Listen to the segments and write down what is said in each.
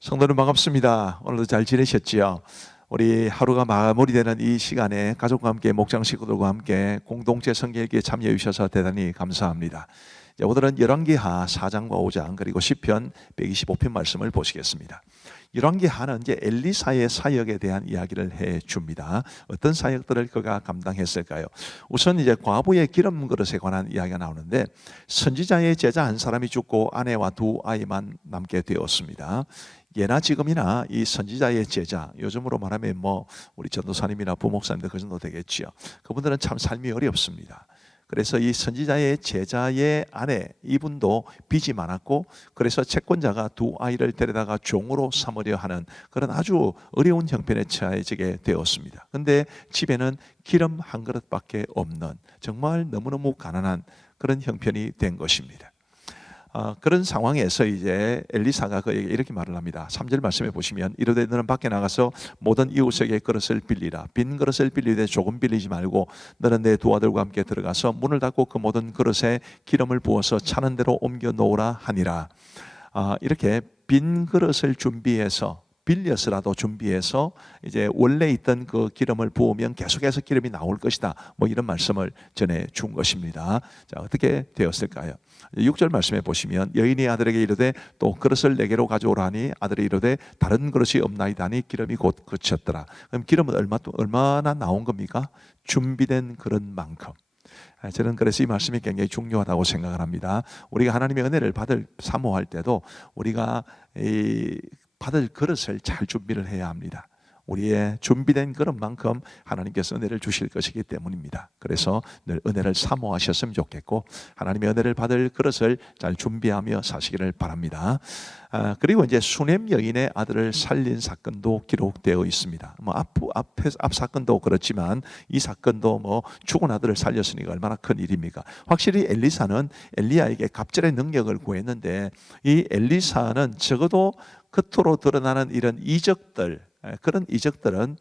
성도님 반갑습니다. 오늘도 잘 지내셨지요? 우리 하루가 마무리되는 이 시간에 가족과 함께 목장 식구들과 함께 공동체 성경읽기에 참여해 주셔서 대단히 감사합니다. 오늘은 열왕기하 4장과 5장 그리고 시편 125편 말씀을 보시겠습니다. 열왕기하는 이제 엘리사의 사역에 대한 이야기를 해 줍니다. 어떤 사역들을 그가 감당했을까요? 우선 이제 과부의 기름 그릇에 관한 이야기가 나오는데, 선지자의 제자 한 사람이 죽고 아내와 두 아이만 남게 되었습니다. 예나 지금이나 이 선지자의 제자, 요즘으로 말하면 우리 전도사님이나 부목사님들 그 정도 되겠지요. 그분들은 참 삶이 어렵습니다. 그래서 이 선지자의 제자의 아내, 이분도 빚이 많았고, 그래서 채권자가 두 아이를 데려다가 종으로 삼으려 하는 그런 아주 어려운 형편에 처해지게 되었습니다. 그런데 집에는 기름 한 그릇밖에 없는 정말 너무너무 가난한 그런 형편이 된 것입니다. 그런 상황에서 이제 엘리사가 그에게 이렇게 말을 합니다. 3절 말씀에 보시면, 이르되 너는 밖에 나가서 모든 이웃에게 그릇을 빌리라. 빈 그릇을 빌리되 조금 빌리지 말고 너는 내 두 아들과 함께 들어가서 문을 닫고 그 모든 그릇에 기름을 부어서 차는 대로 옮겨 놓으라 하니라. 이렇게 빈 그릇을 준비해서, 빌려서라도 준비해서 이제 원래 있던 그 기름을 부으면 계속해서 기름이 나올 것이다, 이런 말씀을 전해 준 것입니다. 자, 어떻게 되었을까요? 6절 말씀에 보시면, 여인이 아들에게 이르되 또 그릇을 내게로 가져오라 하니 아들이 이르되 다른 그릇이 없나이다 하니 기름이 곧 그쳤더라. 그럼 기름은 얼마나 나온 겁니까? 준비된 그릇만큼. 저는 그래서 이 말씀이 굉장히 중요하다고 생각을 합니다. 우리가 하나님의 은혜를 받을 사모할 때도 우리가 받을 그릇을 잘 준비를 해야 합니다. 우리의 준비된 그릇만큼 하나님께서 은혜를 주실 것이기 때문입니다. 그래서 늘 은혜를 사모하셨으면 좋겠고, 하나님의 은혜를 받을 그릇을 잘 준비하며 사시기를 바랍니다. 그리고 이제 수넴 여인의 아들을 살린 사건도 기록되어 있습니다. 앞 사건도 그렇지만 이 사건도 죽은 아들을 살렸으니까 얼마나 큰 일입니까? 확실히 엘리사는 엘리야에게 갑절의 능력을 구했는데, 이 엘리사는 적어도 겉으로 드러나는 이런 이적들, 그런 이적들은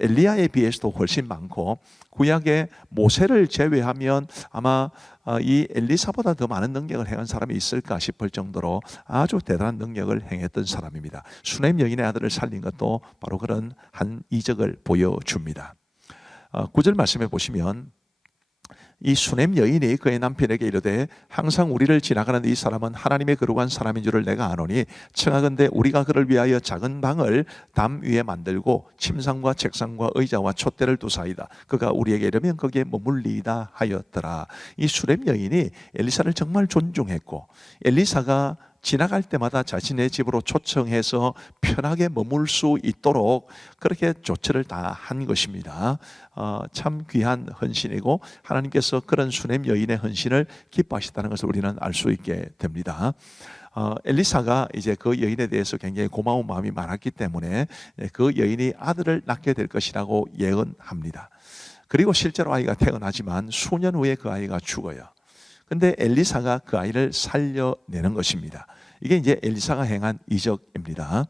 엘리야에 비해서도 훨씬 많고, 구약의 모세를 제외하면 아마 이 엘리사보다 더 많은 능력을 행한 사람이 있을까 싶을 정도로 아주 대단한 능력을 행했던 사람입니다. 수넴 여인의 아들을 살린 것도 바로 그런 한 이적을 보여줍니다. 9절 말씀해 보시면, 이 수넴 여인이 그의 남편에게 이르되 항상 우리를 지나가는 이 사람은 하나님의 거룩한 사람인 줄을 내가 아노니 청하건대 우리가 그를 위하여 작은 방을 담 위에 만들고 침상과 책상과 의자와 촛대를 두사이다. 그가 우리에게 이르면 거기에 머물리이다 하였더라. 이 수넴 여인이 엘리사를 정말 존중했고, 엘리사가 지나갈 때마다 자신의 집으로 초청해서 편하게 머물 수 있도록 그렇게 조처를 다 한 것입니다. 참 귀한 헌신이고, 하나님께서 그런 수넴 여인의 헌신을 기뻐하셨다는 것을 우리는 알 수 있게 됩니다. 엘리사가 이제 그 여인에 대해서 굉장히 고마운 마음이 많았기 때문에 그 여인이 아들을 낳게 될 것이라고 예언합니다. 그리고 실제로 아이가 태어나지만 수년 후에 그 아이가 죽어요. 근데 엘리사가 그 아이를 살려내는 것입니다. 이게 이제 엘리사가 행한 이적입니다.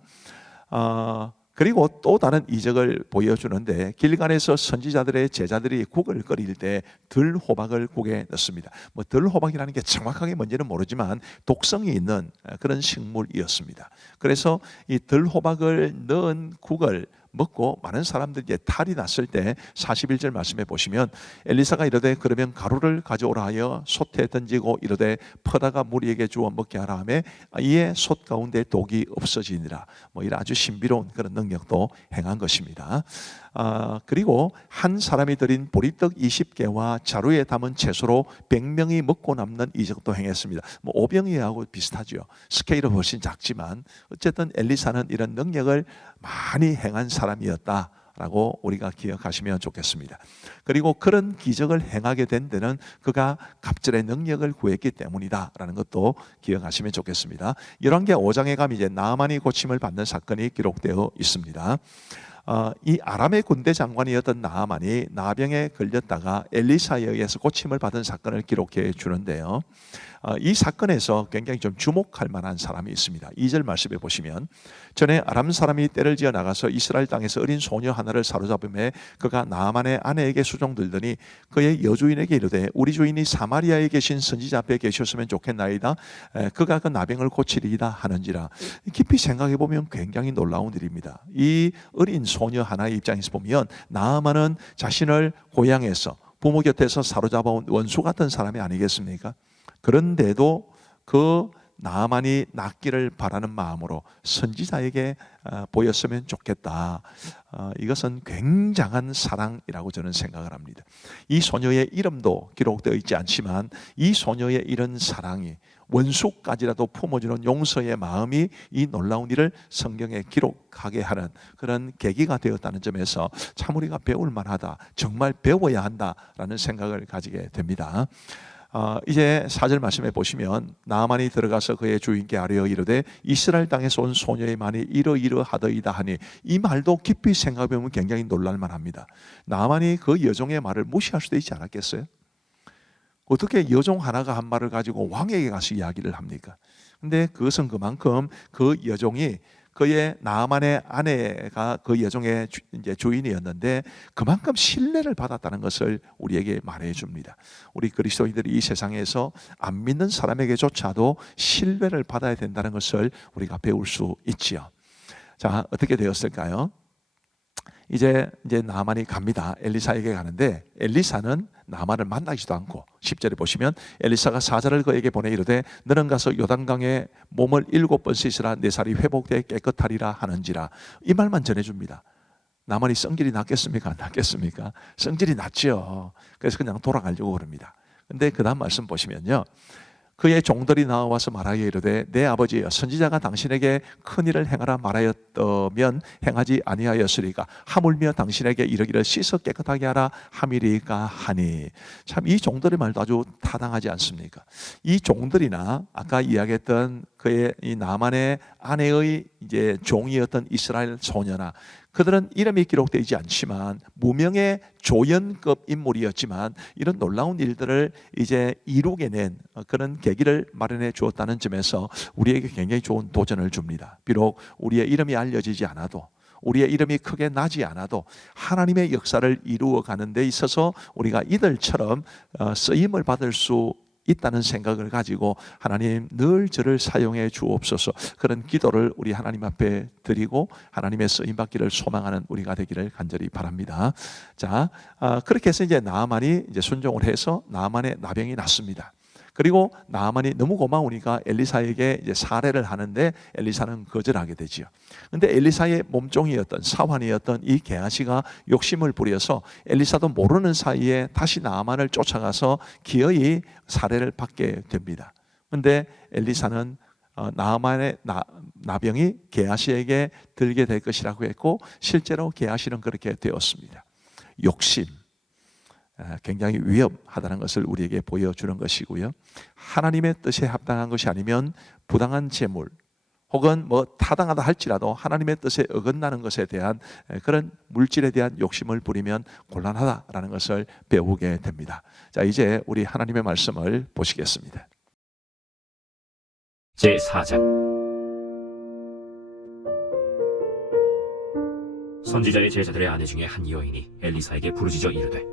그리고 또 다른 이적을 보여주는데, 길갈에서 선지자들의 제자들이 국을 끓일 때 들호박을 국에 넣습니다. 들호박이라는 게 정확하게 뭔지는 모르지만 독성이 있는 그런 식물이었습니다. 그래서 이 들호박을 넣은 국을 먹고 많은 사람들이 이제 탈이 났을 때 41절 말씀해 보시면, 엘리사가 이르되 그러면 가루를 가져오라 하여 솥에 던지고 이르되 퍼다가 무리에게 주어 먹게 하라 하며 이에 솥 가운데 독이 없어지니라. 이런 아주 신비로운 그런 능력도 행한 것입니다. 그리고 한 사람이 드린 보리떡 20개와 자루에 담은 채소로 100명이 먹고 남는 이적도 행했습니다. 오병이하고 비슷하죠. 스케일은 훨씬 작지만 어쨌든 엘리사는 이런 능력을 많이 행한 사람이었다라고 우리가 기억하시면 좋겠습니다. 그리고 그런 기적을 행하게 된 데는 그가 갑절의 능력을 구했기 때문이다라는 것도 기억하시면 좋겠습니다. 열왕기 5장에 가면 이제 나아만이 고침을 받는 사건이 기록되어 있습니다. 이 아람의 군대 장관이었던 나아만이 나병에 걸렸다가 엘리사에 의해서 고침을 받은 사건을 기록해 주는데요. 이 사건에서 굉장히 좀 주목할 만한 사람이 있습니다. 2절 말씀에 보시면 전에 아람 사람이 떼를 지어 나가서 이스라엘 땅에서 어린 소녀 하나를 사로잡음에 그가 나아만의 아내에게 수종들더니 그의 여주인에게 이르되 우리 주인이 사마리아에 계신 선지자 앞에 계셨으면 좋겠나이다. 그가 그 나병을 고치리이다 하는지라. 깊이 생각해 보면 굉장히 놀라운 일입니다. 이 어린 소녀 하나의 입장에서 보면 나아만은 자신을 고향에서 부모 곁에서 사로잡아온 원수 같은 사람이 아니겠습니까? 그런데도 그 나아만이 낫기를 바라는 마음으로 선지자에게 보였으면 좋겠다. 이것은 굉장한 사랑이라고 저는 생각을 합니다. 이 소녀의 이름도 기록되어 있지 않지만 이 소녀의 이런 사랑이 원수까지라도 품어주는 용서의 마음이 이 놀라운 일을 성경에 기록하게 하는 그런 계기가 되었다는 점에서 참 우리가 배울 만하다, 정말 배워야 한다라는 생각을 가지게 됩니다. 이제 4절 말씀에 보시면 나아만이 들어가서 그의 주인께 아뢰어 이르되 이스라엘 땅에서 온 소녀의 말이 이러이러하더이다 하니 이 말도 깊이 생각해보면 굉장히 놀랄만합니다. 나아만이 그 여종의 말을 무시할 수도 있지 않았겠어요? 어떻게 여종 하나가 한 말을 가지고 왕에게 가서 이야기를 합니까? 근데 그것은 그만큼 그 여종이 그의 나아만의 아내가 그 여종의 이제 주인이었는데 그만큼 신뢰를 받았다는 것을 우리에게 말해 줍니다. 우리 그리스도인들이 이 세상에서 안 믿는 사람에게조차도 신뢰를 받아야 된다는 것을 우리가 배울 수 있지요. 자, 어떻게 되었을까요? 이제 나아만이 갑니다. 엘리사에게 가는데 엘리사는 나아만을 만나지도 않고 10절에 보시면 엘리사가 사자를 그에게 보내 이르되 너는 가서 요단강에 몸을 7번 씻으라 내 살이 회복되어 깨끗하리라 하는지라. 이 말만 전해줍니다. 나아만이 성질이 났겠습니까? 안 났겠습니까? 성질이 났죠. 그래서 그냥 돌아가려고 그럽니다. 근데 그 다음 말씀 보시면요, 그의 종들이 나와서 말하여 이르되 내 아버지여 선지자가 당신에게 큰 일을 행하라 말하였다면 행하지 아니하였으리까 하물며 당신에게 이르기를 씻어 깨끗하게 하라 함이리까 하니. 참 이 종들의 말도 아주 타당하지 않습니까? 이 종들이나 아까 이야기했던 그의 이 나만의 아내의 이제 종이었던 이스라엘 소녀나 그들은 이름이 기록되지 않지만 무명의 조연급 인물이었지만 이런 놀라운 일들을 이제 이루게 낸 그런 계기를 마련해 주었다는 점에서 우리에게 굉장히 좋은 도전을 줍니다. 비록 우리의 이름이 알려지지 않아도 우리의 이름이 크게 나지 않아도 하나님의 역사를 이루어 가는 데 있어서 우리가 이들처럼 쓰임을 받을 수 있다는 생각을 가지고 하나님 늘 저를 사용해 주옵소서 그런 기도를 우리 하나님 앞에 드리고 하나님의 쓰임받기를 소망하는 우리가 되기를 간절히 바랍니다. 자, 그렇게 해서 이제 나아만이 이제 순종을 해서 나아만의 나병이 났습니다. 그리고 나아만이 너무 고마우니까 엘리사에게 이제 사례를 하는데 엘리사는 거절하게 되지요. 근데 엘리사의 몸종이었던 사환이었던 이 게하시가 욕심을 부려서 엘리사도 모르는 사이에 다시 나아만을 쫓아가서 기어이 사례를 받게 됩니다. 근데 엘리사는 나아만의 나병이 게하시에게 들게 될 것이라고 했고 실제로 게하시는 그렇게 되었습니다. 욕심 굉장히 위험하다는 것을 우리에게 보여주는 것이고요. 하나님의 뜻에 합당한 것이 아니면 부당한 재물 혹은 뭐 타당하다 할지라도 하나님의 뜻에 어긋나는 것에 대한 그런 물질에 대한 욕심을 부리면 곤란하다라는 것을 배우게 됩니다. 자, 이제 우리 하나님의 말씀을 보시겠습니다. 제4장 선지자의 제자들의 아내 중에 한 여인이 엘리사에게 부르짖어 이르되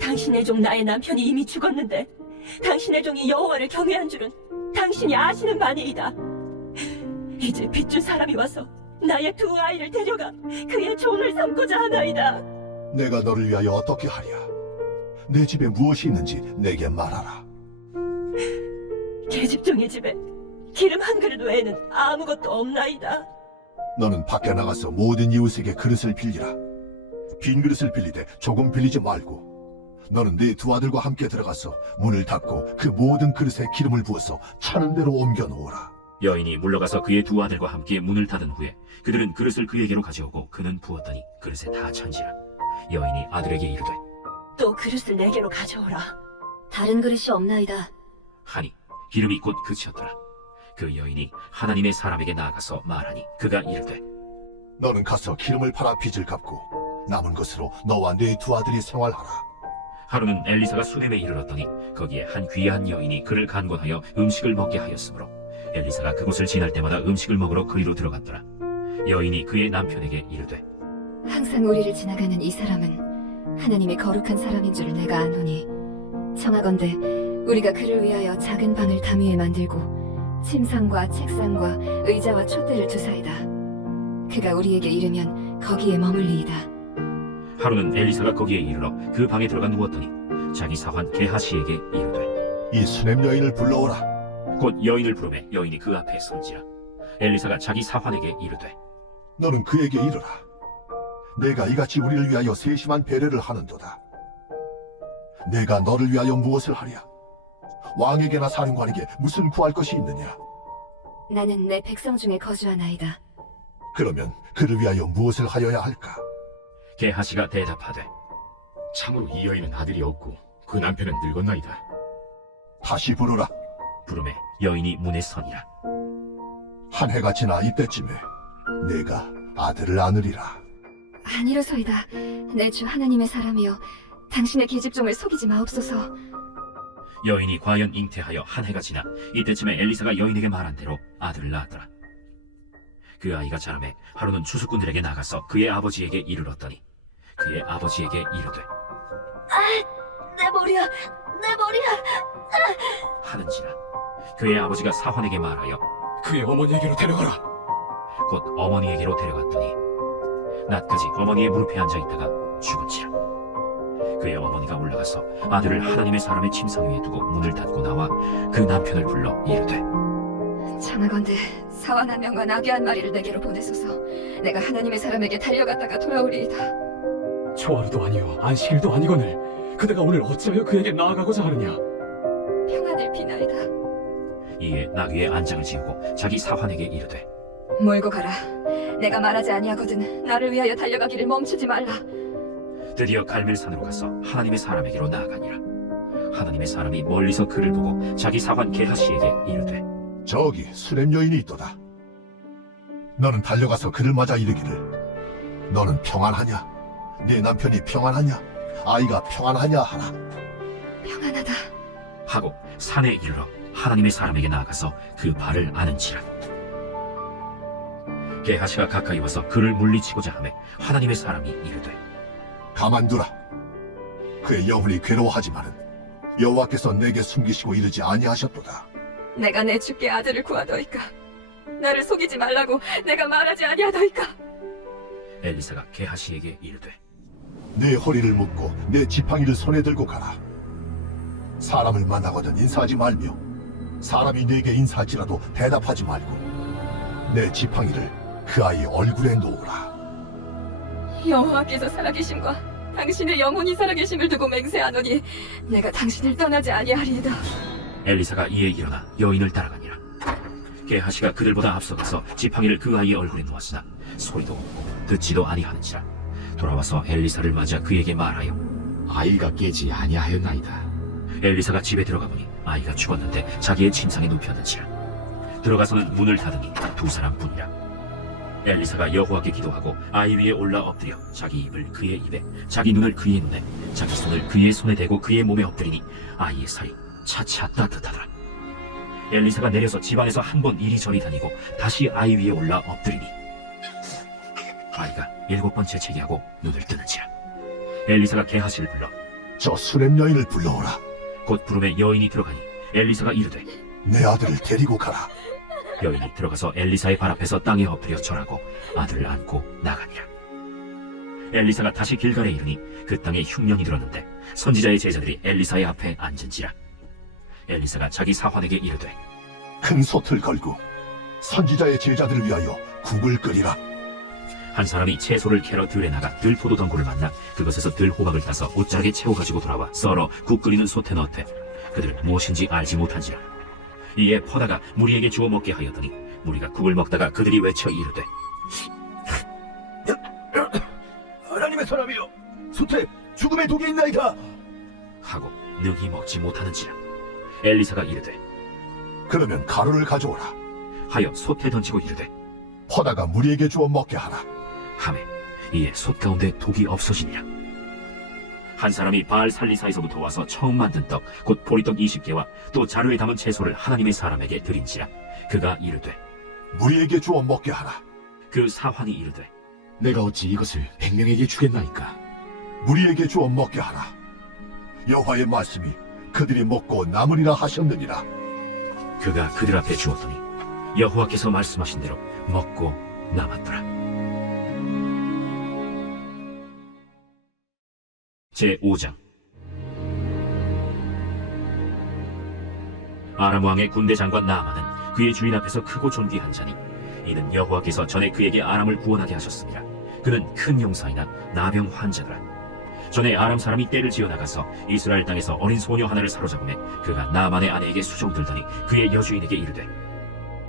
당신의 종 나의 남편이 이미 죽었는데 당신의 종이 여호와를 경외한 줄은 당신이 아시는 바니이다. 이제 빚줄 사람이 와서 나의 두 아이를 데려가 그의 종을 삼고자 하나이다. 내가 너를 위하여 어떻게 하랴? 내 집에 무엇이 있는지 내게 말하라. 계집종의 집에 기름 한 그릇 외에는 아무것도 없나이다. 너는 밖에 나가서 모든 이웃에게 그릇을 빌리라. 빈 그릇을 빌리되 조금 빌리지 말고 너는 네 두 아들과 함께 들어가서 문을 닫고 그 모든 그릇에 기름을 부어서 차는 대로 옮겨 놓으라. 여인이 물러가서 그의 두 아들과 함께 문을 닫은 후에 그들은 그릇을 그에게로 가져오고 그는 부었더니 그릇에 다 찬지라. 여인이 아들에게 이르되 또 그릇을 내게로 가져오라. 다른 그릇이 없나이다. 하니 기름이 곧 그치었더라. 그 여인이 하나님의 사람에게 나아가서 말하니 그가 이르되 너는 가서 기름을 팔아 빚을 갚고 남은 것으로 너와 네 두 아들이 생활하라. 하루는 엘리사가 수넴에 이르렀더니 거기에 한 귀한 여인이 그를 간곤하여 음식을 먹게 하였으므로 엘리사가 그곳을 지날 때마다 음식을 먹으러 그리로 들어갔더라. 여인이 그의 남편에게 이르되 항상 우리를 지나가는 이 사람은 하나님의 거룩한 사람인 줄 내가 아노니 청하건대 우리가 그를 위하여 작은 방을 담 위에 만들고 침상과 책상과 의자와 촛대를 두사이다. 그가 우리에게 이르면 거기에 머물리이다. 하루는 엘리사가 거기에 이르러 그 방에 들어가 누웠더니 자기 사환 게하시에게 이르되 이 수냄 여인을 불러오라. 곧 여인을 부르매 여인이 그 앞에 선지라. 엘리사가 자기 사환에게 이르되 너는 그에게 이르라. 내가 이같이 우리를 위하여 세심한 배려를 하는도다. 내가 너를 위하여 무엇을 하랴? 왕에게나 사령관에게 무슨 구할 것이 있느냐? 나는 내 백성 중에 거주하나이다. 그러면 그를 위하여 무엇을 하여야 할까? 게하시가 대답하되 참으로 이 여인은 아들이 없고 그 남편은 늙었나이다. 다시 부르라. 부르매 여인이 문에 서니라. 한 해가 지나 이때쯤에 내가 아들을 안으리라. 아니로소이다. 내 주 하나님의 사람이여 당신의 계집종을 속이지 마옵소서. 여인이 과연 잉태하여 한 해가 지나 이때쯤에 엘리사가 여인에게 말한 대로 아들을 낳았더라. 그 아이가 자라매 하루는 추수꾼들에게 나가서 그의 아버지에게 이르렀더니 그의 아버지에게 이르되 내 머리야, 내 머리야. 하는지라. 그의 아버지가 사환에게 말하여 그의 어머니에게로 데려가라. 곧 어머니에게로 데려갔더니 낮까지 어머니의 무릎에 앉아 있다가 죽은지라. 그의 어머니가 올라가서 아들을 하나님의 사람의 침상 위에 두고 문을 닫고 나와 그 남편을 불러 이르되 청하건대 사환 한 명과 나귀 한 마리를 내게로 보내소서. 내가 하나님의 사람에게 달려갔다가 돌아오리이다. 초하루도 아니요 안식일도 아니거늘 그대가 오늘 어찌하여 그에게 나아가고자 하느냐? 평안을 비나이다. 이에 나귀의 안장을 지우고 자기 사환에게 이르되 몰고 가라. 내가 말하지 아니하거든 나를 위하여 달려가기를 멈추지 말라. 드디어 갈멜산으로 가서 하나님의 사람에게로 나아가니라. 하나님의 사람이 멀리서 그를 보고 자기 사환 게하시에게 이르되 저기 수냄 여인이 있도다. 너는 달려가서 그를 맞아 이르기를 너는 평안하냐? 네 남편이 평안하냐? 아이가 평안하냐 하라. 평안하다. 하고 산에 이르러 하나님의 사람에게 나아가서 그 발을 아는지라. 게하시가 가까이 와서 그를 물리치고자 하매 하나님의 사람이 이르되 가만두라. 그의 영혼이 괴로워하지만은 여호와께서 내게 숨기시고 이르지 아니하셨도다. 내가 내 주께 아들을 구하더이까. 나를 속이지 말라고 내가 말하지 아니하더이까. 엘리사가 게하시에게 이르되 내 허리를 묶고 내 지팡이를 손에 들고 가라. 사람을 만나거든 인사하지 말며 사람이 내게 인사할지라도 대답하지 말고 내 지팡이를 그 아이 얼굴에 놓으라. 여호와께서 살아계심과 당신의 영혼이 살아계심을 두고 맹세하노니 내가 당신을 떠나지 아니하리이다. 엘리사가 이에 일어나 여인을 따라가니라. 게하시가 그들보다 앞서가서 지팡이를 그 아이의 얼굴에 놓았으나 소리도 없고 듣지도 아니하는지라. 돌아와서 엘리사를 맞아 그에게 말하여 아이가 깨지 아니하였나이다. 엘리사가 집에 들어가 보니 아이가 죽었는데 자기의 침상에 눕혔는지라. 들어가서는 문을 닫으니 두 사람뿐이라. 엘리사가 여호와께 기도하고 아이 위에 올라 엎드려 자기 입을 그의 입에 자기 눈을 그의 눈에 자기 손을 그의 손에 대고 그의 몸에 엎드리니 아이의 살이 차차 따뜻하더라. 엘리사가 내려서 집안에서 한 번 이리저리 다니고 다시 아이 위에 올라 엎드리니 아이가 7번 재채기하고 눈을 뜨는지라. 엘리사가 게하시를 불러 저 수냄 여인을 불러오라. 곧 부름에 여인이 들어가니 엘리사가 이르되 내 아들을 데리고 가라. 여인이 들어가서 엘리사의 발 앞에서 땅에 엎드려 절하고 아들을 안고 나가니라. 엘리사가 다시 길갈에 이르니 그 땅에 흉년이 들었는데 선지자의 제자들이 엘리사의 앞에 앉은지라. 엘리사가 자기 사환에게 이르되 큰 솥을 걸고 선지자의 제자들을 위하여 국을 끓이라. 한 사람이 채소를 캐러 들에 나가 들포도 덩굴을 만나 그것에서 들호박을 따서 옷자락에 채워가지고 돌아와 썰어 국 끓이는 솥에 넣되 그들은 무엇인지 알지 못한지라. 이에 퍼다가 무리에게 주어 먹게 하였더니 무리가 국을 먹다가 그들이 외쳐 이르되 하나님의 사람이여, 솥에 죽음의 독이 있나이다. 하고 능히 먹지 못하는지라. 엘리사가 이르되 그러면 가루를 가져오라. 하여 솥에 던지고 이르되 퍼다가 무리에게 주어 먹게 하라. 하매 이에 솥 가운데 독이 없어지니라. 한 사람이 바알 살리사에서부터 와서 처음 만든 떡 곧 보리떡 20개와 또 자루에 담은 채소를 하나님의 사람에게 드린지라. 그가 이르되 무리에게 주어 먹게 하라. 그 사환이 이르되 내가 어찌 이것을 100명에게 주겠나이까? 무리에게 주어 먹게 하라. 여호와의 말씀이 그들이 먹고 남으리라 하셨느니라. 그가 그들 앞에 주었더니 여호와께서 말씀하신 대로 먹고 남았더라. 제5장. 아람 왕의 군대 장관 나아만은 그의 주인 앞에서 크고 존귀한 자니 이는 여호와께서 전에 그에게 아람을 구원하게 하셨습니다. 그는 큰 용사이나 나병 환자더라. 전에 아람 사람이 떼를 지어 나가서 이스라엘 땅에서 어린 소녀 하나를 사로잡음에 그가 나아만의 아내에게 수종들더니 그의 여주인에게 이르되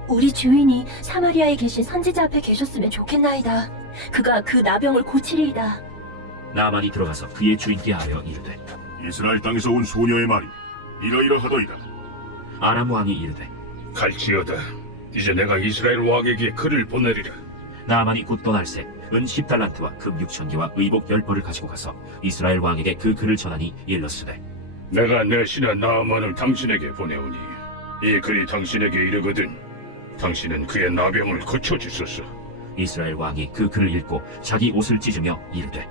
우리 주인이 사마리아에 계신 선지자 앞에 계셨으면 좋겠나이다. 그가 그 나병을 고치리이다. 나아만이 들어가서 그의 주인께 아뢰어 이르되 이스라엘 땅에서 온 소녀의 말이 이러이러하더이다. 아람 왕이 이르되 갈지어다. 이제 내가 이스라엘 왕에게 글을 보내리라. 나아만이 곧 떠날새 은 10달란트와 금 6,000개와 의복 10벌을 가지고 가서 이스라엘 왕에게 그 글을 전하니 일렀으되 내가 내 신하 나아만을 당신에게 보내오니 이 글이 당신에게 이르거든 당신은 그의 나병을 고쳐주소서. 이스라엘 왕이 그 글을 읽고 자기 옷을 찢으며 이르되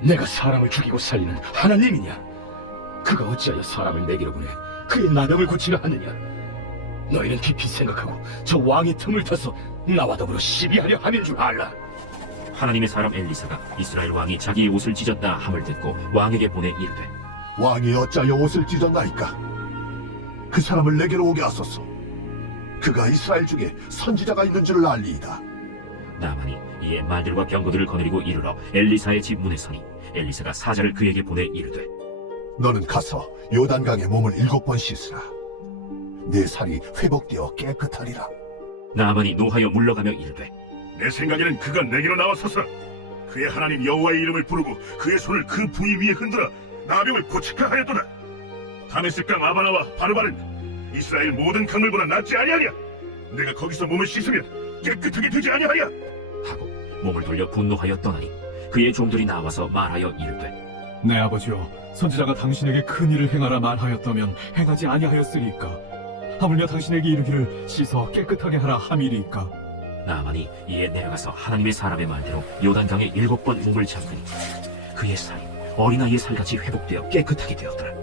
내가 사람을 죽이고 살리는 하나님이냐? 그가 어찌하여 사람을 내게로 보내 그의 나병을 고치려 하느냐? 너희는 깊이 생각하고 저 왕의 틈을 타서 나와 더불어 시비하려 하는 줄 알라. 하나님의 사람 엘리사가 이스라엘 왕이 자기의 옷을 찢었다 함을 듣고 왕에게 보내 이르되 왕이 어찌하여 옷을 찢었나이까? 그 사람을 내게로 오게 하소서. 그가 이스라엘 중에 선지자가 있는 줄을 알리이다. 나아만이 이에 말들과 병거들을 거느리고 이르러 엘리사의 집 문에 서니 엘리사가 사자를 그에게 보내 이르되 너는 가서 요단강에 몸을 7번 씻으라. 내 살이 회복되어 깨끗하리라. 나아만이 노하여 물러가며 이르되 내 생각에는 그가 내게로 나와서서 그의 하나님 여호와의 이름을 부르고 그의 손을 그 부위 위에 흔들어 나병을 고치카 하였도다. 다메스강 아바나와 바르바는 이스라엘 모든 강물보다 낫지 아니하냐? 내가 거기서 몸을 씻으면 깨끗하게 되지 아니하냐? 하고 몸을 돌려 분노하여 떠나니 그의 종들이 나와서 말하여 이르되 내 아버지여, 선지자가 당신에게 큰 일을 행하라 말하였다면 행하지 아니하였으리까? 하물며 당신에게 이르기를 씻어 깨끗하게 하라 함이리까? 나아만이 이에 내려가서 하나님의 사람의 말대로 요단강에 7번 몸을 잠그니 그의 살이 어린아이의 살같이 회복되어 깨끗하게 되었더라.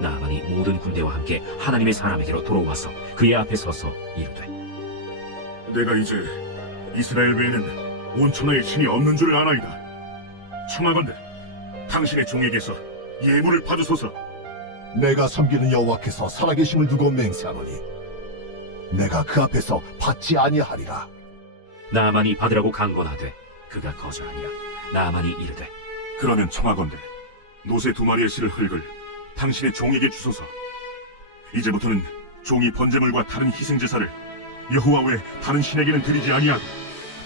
나아만이 모든 군대와 함께 하나님의 사람에게로 돌아와서 그의 앞에 서서 이르되 내가 이제 이스라엘 외에는 온 천하에 신이 없는 줄을 아나이다. 청하건대 당신의 종에게서 예물을 받으소서. 내가 섬기는 여호와께서 살아계심을 두고 맹세하노니 내가 그 앞에서 받지 아니하리라. 나아만이 받으라고 강권하되 그가 거절하니라. 나아만이 이르되 그러면 청하건대 노새 2마리의 실을 흙을 당신의 종에게 주소서. 이제부터는 종이 번제물과 다른 희생제사를 여호와 외 다른 신에게는 드리지 아니하고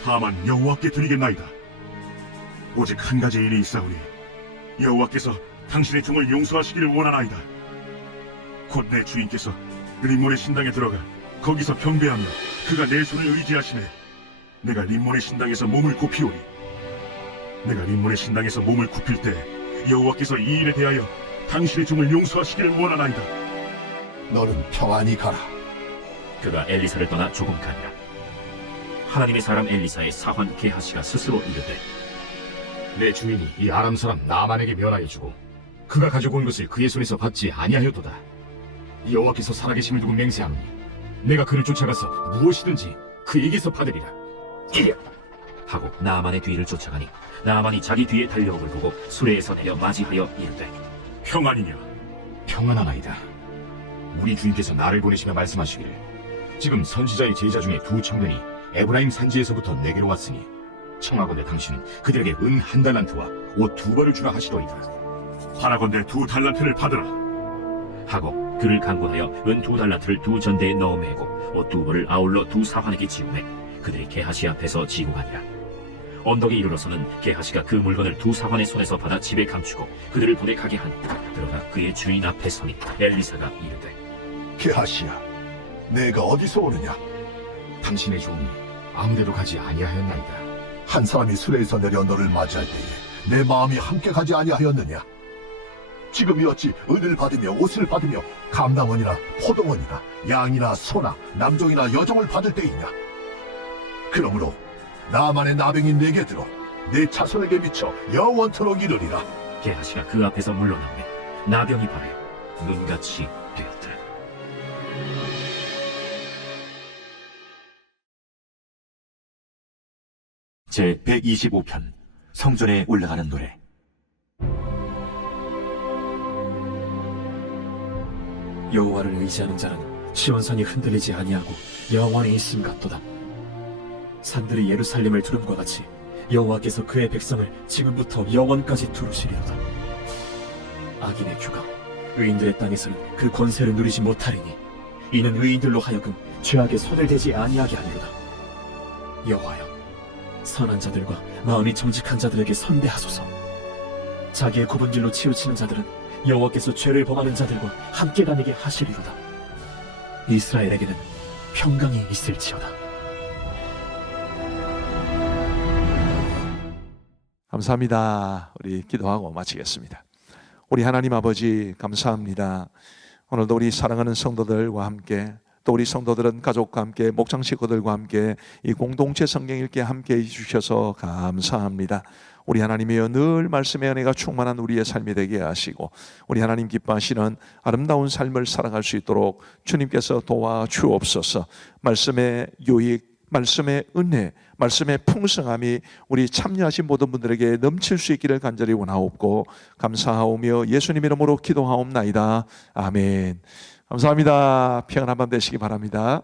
다만 여호와께 드리겠나이다. 오직 한 가지 일이 있사오니 여호와께서 당신의 종을 용서하시기를 원하나이다. 곧 내 주인께서 림몬의 신당에 들어가 거기서 경배하며 그가 내 손을 의지하시네. 내가 림몬의 신당에서 몸을 굽히오니 내가 림몬의 신당에서 몸을 굽힐 때 여호와께서 이 일에 대하여 당신의 종을 용서하시기를 원하나이다. 너는 평안히 가라. 그가 엘리사를 떠나 조금 가니라. 하나님의 사람 엘리사의 사환 게하시가 스스로 이르되 내 주인이 이 아람 사람 나만에게 면하여 주고 그가 가지고 온 것을 그의 손에서 받지 아니하였도다. 여호와께서 살아계심을 두고 맹세하노니 내가 그를 쫓아가서 무엇이든지 그에게서 받으리라. 이랴! 하고 나아만의 뒤를 쫓아가니 나아만이 자기 뒤에 달려옴을 보고 수레에서 내려 맞이하여 이르되 평안이냐? 평안하나이다. 우리 주인께서 나를 보내시며 말씀하시기를 지금 선지자의 제자 중에 2 청년이 에브라임 산지에서부터 내게로 왔으니 청하건대 당신은 그들에게 은 1달란트와 옷 2벌을 주라 하시더이다. 바라건대 2 달란트를 받으라. 하고 그를 강권하여 은 2달란트를 2 전대에 넣어 매고 옷 2벌을 아울러 2 사환에게 지우매 그들이 게하시 앞에서 지고 가니라. 언덕에 이르러서는 게하시가 그 물건을 2 사환의 손에서 받아 집에 감추고 그들을 보내 가게 하니 들어가 그의 주인 앞에 서니 엘리사가 이르되 게하시야, 내가 어디서 오느냐? 당신의 종이 아무데도 가지 아니하였나이다. 한 사람이 수레에서 내려 너를 맞이할 때에 내 마음이 함께 가지 아니하였느냐? 지금이 어찌 은을 받으며 옷을 받으며 감남원이나 포도원이나 양이나 소나 남종이나 여종을 받을 때이냐? 그러므로 나만의 나병이 내게 들어 내 자손에게 미쳐 영원토록 이르리라. 게하시가 그 앞에서 물러나며 나병이 발하여 눈같이 되었더라. 제 125편 성전에 올라가는 노래. 여호와를 의지하는 자는 시온산이 흔들리지 아니하고 영원히 있음 같도다. 산들이 예루살렘을 두름과 같이 여호와께서 그의 백성을 지금부터 영원까지 두루시리로다. 악인의 규가 의인들의 땅에서는 그 권세를 누리지 못하리니 이는 의인들로 하여금 죄악에 손을 대지 아니하게 하리로다. 여호와여, 선한 자들과 마음이 정직한 자들에게 선대하소서. 자기의 굽은 길로 치우치는 자들은 여호와께서 죄를 범하는 자들과 함께 다니게 하시리로다. 이스라엘에게는 평강이 있을지어다. 감사합니다. 우리 기도하고 마치겠습니다. 우리 하나님 아버지 감사합니다. 오늘도 우리 사랑하는 성도들과 함께, 또 우리 성도들은 가족과 함께, 목장 식구들과 함께 이 공동체 성경 읽기에 함께 해주셔서 감사합니다. 우리 하나님이여, 늘 말씀의 은혜가 충만한 우리의 삶이 되게 하시고 우리 하나님 기뻐하시는 아름다운 삶을 살아갈 수 있도록 주님께서 도와주옵소서. 말씀의 유익, 말씀의 은혜, 말씀의 풍성함이 우리 참여하신 모든 분들에게 넘칠 수 있기를 간절히 원하옵고 감사하오며 예수님 이름으로 기도하옵나이다. 아멘. 감사합니다. 평안한 밤 되시기 바랍니다.